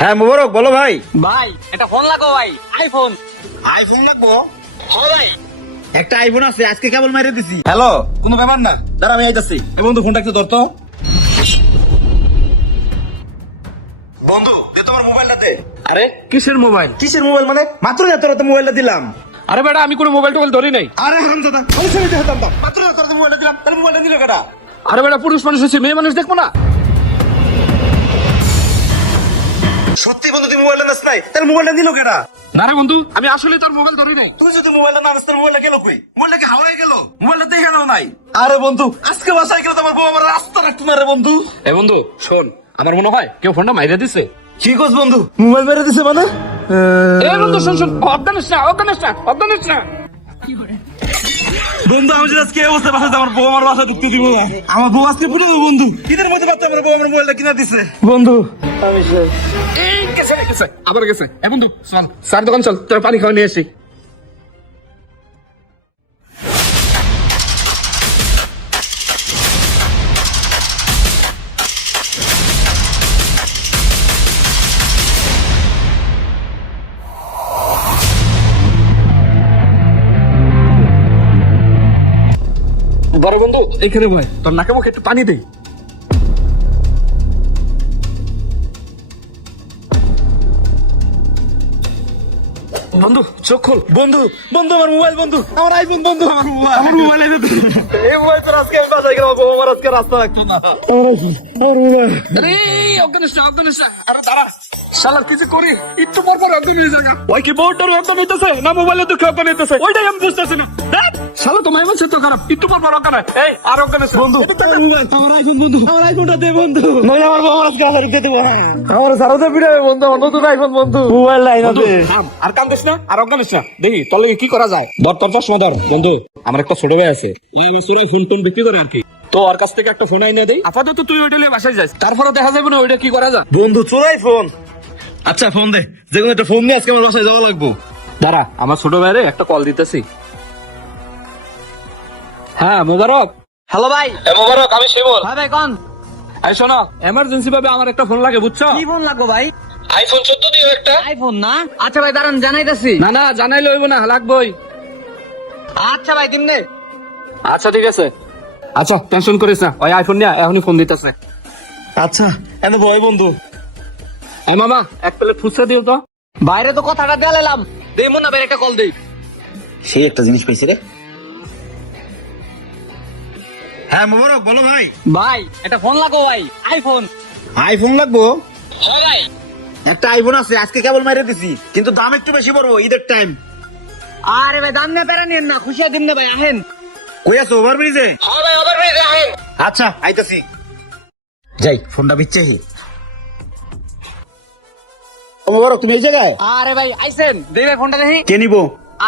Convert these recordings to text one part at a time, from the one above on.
হ্যাঁ মোবারক, বলো ভাই। ভাই একটা ফোন লাগো ভাই, আইফোন। আইফোন লাগবো? হ্যাঁ ভাই, একটা আইফোন আছে, আজকে কেবল মাইরে দিছি। হ্যালো, কোনো ব্যাপার না, দাঁড়া আমি আইতাছি। বন্ধু ফোনটা একটু ধরতো। বন্ধু দে তোমার মোবাইলটা দে। আরে কিসের মোবাইল? কিসের মোবাইল মানে? মাত্র এত রাতে মোবাইলটা দিলাম। আরে বেটা আমি কোনো মোবাইল টোবাইল ধরি নাই। আরে হারামজাদা, আমি ছেড়ে দিয়ে হতাম তো। মাত্র এত রাতে মোবাইলটা দিলাম, তাহলে মোবাইলটা দিল কেডা? আরে বেটা পুরুষ মানুষ হচ্ছে, মেয়ে মানুষ দেখবো না? সত্যি বন্ধু তুই মোবাইলটা নাস নাই, তাহলে মোবাইলটা দিল কেডা? না রে বন্ধু, আমি আসলে তোর মোবাইল ধরি নাই। তুই যদি মোবাইলটা না নাস, তাহলে মোবাইলটা গেল কই? মোবাইলটা কি হাওয়ায় গেল? মোবাইলটা দেখে নাও নাই। আরে বন্ধু আজকে বাসায় গেলে তো আমার বউ আমার রাস্তা রাখতো না রে বন্ধু। এ বন্ধু শোন, আমার মনে হয় কেউ ফোনটা মাইরে দিছে। কি করছ বন্ধু? মোবাইল মেরে দিছে মানে? এ বন্ধু শোন শোন, অজ্ঞানিস না। বন্ধু আমি যদি আজকে এই অবস্থা বাসাতে, আমার বউ আমার বাসা ঢুকতে দিব না। আমার বউ আজকে পুরো বন্ধু ঈদের মধ্যে বাচ্চা, আমার বউ আমার মোবাইলটা কিনা দিছে। বন্ধু এই গেছে আবার গেছে। এ বন্ধু চল স্যার দোকান চল, তোর পানি খাওয়া নিয়ে আসি। বড় বন্ধু এখানে ভাই, তোর নাকে মুখে একটু পানি দেই। বন্ধু চোখ খোল। বন্ধু বন্ধু আমার মোবাইল, বন্ধু আমার আইফোন, বন্ধু আমার মোবাইল এই মোবাইল তো আজকে আমি বাসায় গেলাম, বউ আমার আজকে রাস্তা রাখতো না। আরে অজ্ঞানিস না। আরে দাঁড়া, শালা কিছু করি একটু পর অজ্ঞান হয়ে যাগা। ওই কি বোর্ডটার অজ্ঞান হইতেছে না মোবাইলের দুঃখে অজ্ঞান হইতেছে, ওইটাই আমি বুঝতেছি না। শালা তো মাইমন সে তো খারাপ, একটু পর অজ্ঞান হয়। এই আর অজ্ঞান আছে বন্ধু আমার মোবাইল, আমার আইফোন, বন্ধু আমার আইফোনটা দে বন্ধু, নইলে আমার বউ আমার আজকে রাস্তা ঢুকতে দেবো না। আমার সারাতে পিড়াবে বন্ধু, আমার নতুন আইফোন বন্ধু, মোবাইল লাইন বন্ধু আছে। থাম, আর কান্দিস না, আর অজ্ঞানিস না। দেখি তোর লাগি কি করা যায়। ধর তোর চশমা ধর। বন্ধু আমার একটা ছোট ভাই আছে, এই সুরে ফোন টোন বিক্রি করে আর কি। তো ওর কাছ থেকে একটা ফোন আইনে দেই, আপাতত তুই ওইটা নিয়ে বাসায় যাস, তারপরে দেখা যাবে না ওইটা কি করা যায়। বন্ধু চোরাই ফোন। আচ্ছা ফোন দে, যে কোনো একটা ফোন নিয়ে আজকে আমার বাসায় যাওয়া লাগবো। দাঁড়া আমার ছোট ভাইরে একটা কল দিতেছি। হ্যাঁ মোবারক। হ্যালো ভাই। মোবারক আমি শিমুল। ভাই ভাই কোন? এই শোনো, এমার্জেন্সি ভাবে আমার একটা ফোন লাগে বুঝছো? কি ফোন লাগবো ভাই? আইফোন 14 দিও একটা। আইফোন না? আচ্ছা ভাই দাঁড়ান জানাইতাছি। না জানাইলে হইব না, লাগবেই। আচ্ছা ভাই দিমনে। আচ্ছা ঠিক আছে। আচ্ছা টেনশন করিস না, ওই আইফোন নিয়ে এখনই ফোন দিতেছে। আচ্ছা এনে ভয় বন্ধু। এই মামা এক প্লেট ফুচকা দিও তো। বাইরে তো কথাটা দিলাম, দেই মুন্না ভাই একটা কল দেই। সেই একটা জিনিস পাইছে রে। হ্যাঁ মোবারক বলো ভাই। ভাই একটা ফোন লাগো ভাই, আইফোন। আইফোন লাগবো? হ্যাঁ ভাই। একটা আইফোন আছে, আজকে কেবল মাইরে দিছি, কিন্তু দাম একটু বেশি পড়বো ঈদের টাইম। আরে ভাই দাম নিয়ে প্যারা নিয়েন না, খুশিয়া দিন না ভাই, আহেন। কই আছো? ওভারব্রিজে? হ্যাঁ ভাই ওভার ব্রিজে আহেন। আচ্ছা আইতাছি। যাই ফোনটা বিচ্ছে। মোবারক তুমি এই জায়গায়? আরে ভাই আইছেন, দেই ভাই ফোনটা দেখি। কে নিবো?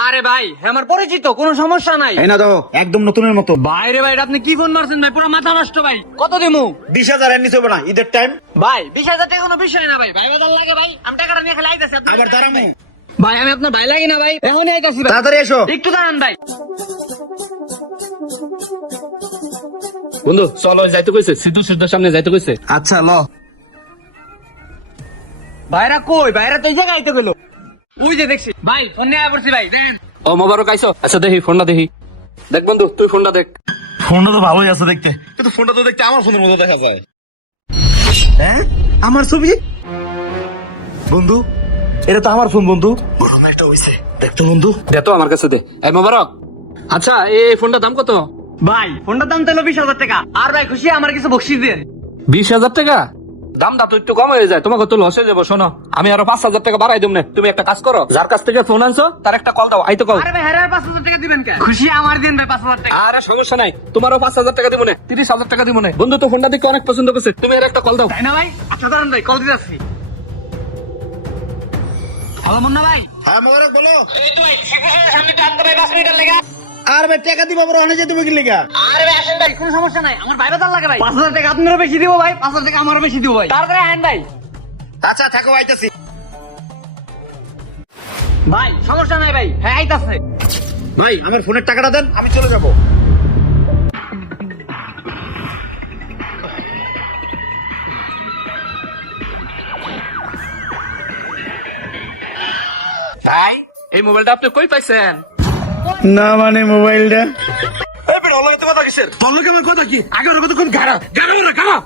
আরে ভাই আমার পরিচিত, কোনো সমস্যা নাই। এই না দাও, একদম নতুনের মতো। বাইরে ভাই এটা আপনি কি ফোন মারছেন ভাই, পুরো মাথা নষ্ট ভাই। কত দিমু? 20,000 এর নিচে হবে না, ঈদের টাইম। ভাই 20,000 টাকা কোনো বিষয় না ভাই, ভাই বাজার লাগে ভাই, আমি টাকাটা নিয়ে খেলে আইতাছি। আবার দাঁড়ামো। ভাই আমি আপনার ভাই লাগি না ভাই, এখনই আইতাছি ভাই। তাড়াতাড়ি এসো। একটু দাঁড়ান ভাই। বন্ধু চলো যাইতে কইছে, সিদ্ধ সামনে যাইতে কইছে। আচ্ছা ল। ভাইরা কই? ভাইরা তো এই জায়গায় আইতে গেল, ওই যে দেখছি। ভাই ফোন নিয়ে আয় পড়ছি ভাই, দেন। ও মোবারক আইছো? আচ্ছা দেখি ফোনটা দেখি। দেখ বন্ধু তুই ফোনটা দেখ। ফোনটা তো ভালোই আছে দেখতে, কিন্তু ফোনটা তো দেখতে আমার ফোনের মতো দেখা যায়। হ্যাঁ আমার ছবি। বন্ধু এটা তো আমার ফোন বন্ধু, একটা হইছে দেখতো বন্ধু। দে তো আমার কাছে দে। এই মোবারক, আচ্ছা এই ফোনটার দাম কত? ভাই ফোনটার দাম তো 20,000 টাকা। আর ভাই খুশি আমার কিছু বকশিস দেন। 20,000 টাকা? দামটা তো একটু কম হয়ে যায়, তোমাকে তো লস হয়ে যাবো। শোনো আমি আরো 5,000 টাকা বাড়াই দেব না। তুমি একটা কাজ করো, যার কাছ থেকে ফোন আনছো তার একটা কল দাও, আইতো কল। আরে ভাই হারার 5,000 টাকা দিবেন কেন? খুশি আমার দিন ভাই 5,000 টাকা। আরে সমস্যা নাই, তোমারও 5,000 টাকা দিব না, 30,000 টাকা দিব না। বন্ধু তো ফোনটা দেখে অনেক পছন্দ করছে, তুমি এর একটা কল দাও। তাই না ভাই? আচ্ছা দাঁড়ান ভাই, কল দিতেছি। হ্যালো মুন্না ভাই। হ্যাঁ মোবারক বলো। এই তো ভাই সিগনেচারের সামনে টান ভাই 5 মিনিটের লাগা। আর ভাই টাকা দিব, আবার অনেক যেতে কি লেগা? আরে ভাই আসেন ভাই, কোনো সমস্যা নাই, আমার ভাই বাজার লাগে ভাই। 5,000 টাকা আপনারও বেশি দিব ভাই, 5,000 টাকা আমারও বেশি দিব ভাই। তাড়াতাড়ি আহেন ভাই। আচ্ছা থাকো আইতাছি। ভাই সমস্যা নাই ভাই, হ্যাঁ আইতাছে। ভাই আমার ফোনের টাকাটা দেন, আমি চলে যাবো। ভাই এই মোবাইলটা আপনি কই পাইছেন? না মানে মোবাইলটা তোর লোকে আমার কথা কি? আগে ওর কথা খুব গাড়া গাড়া ওরা গাড়া।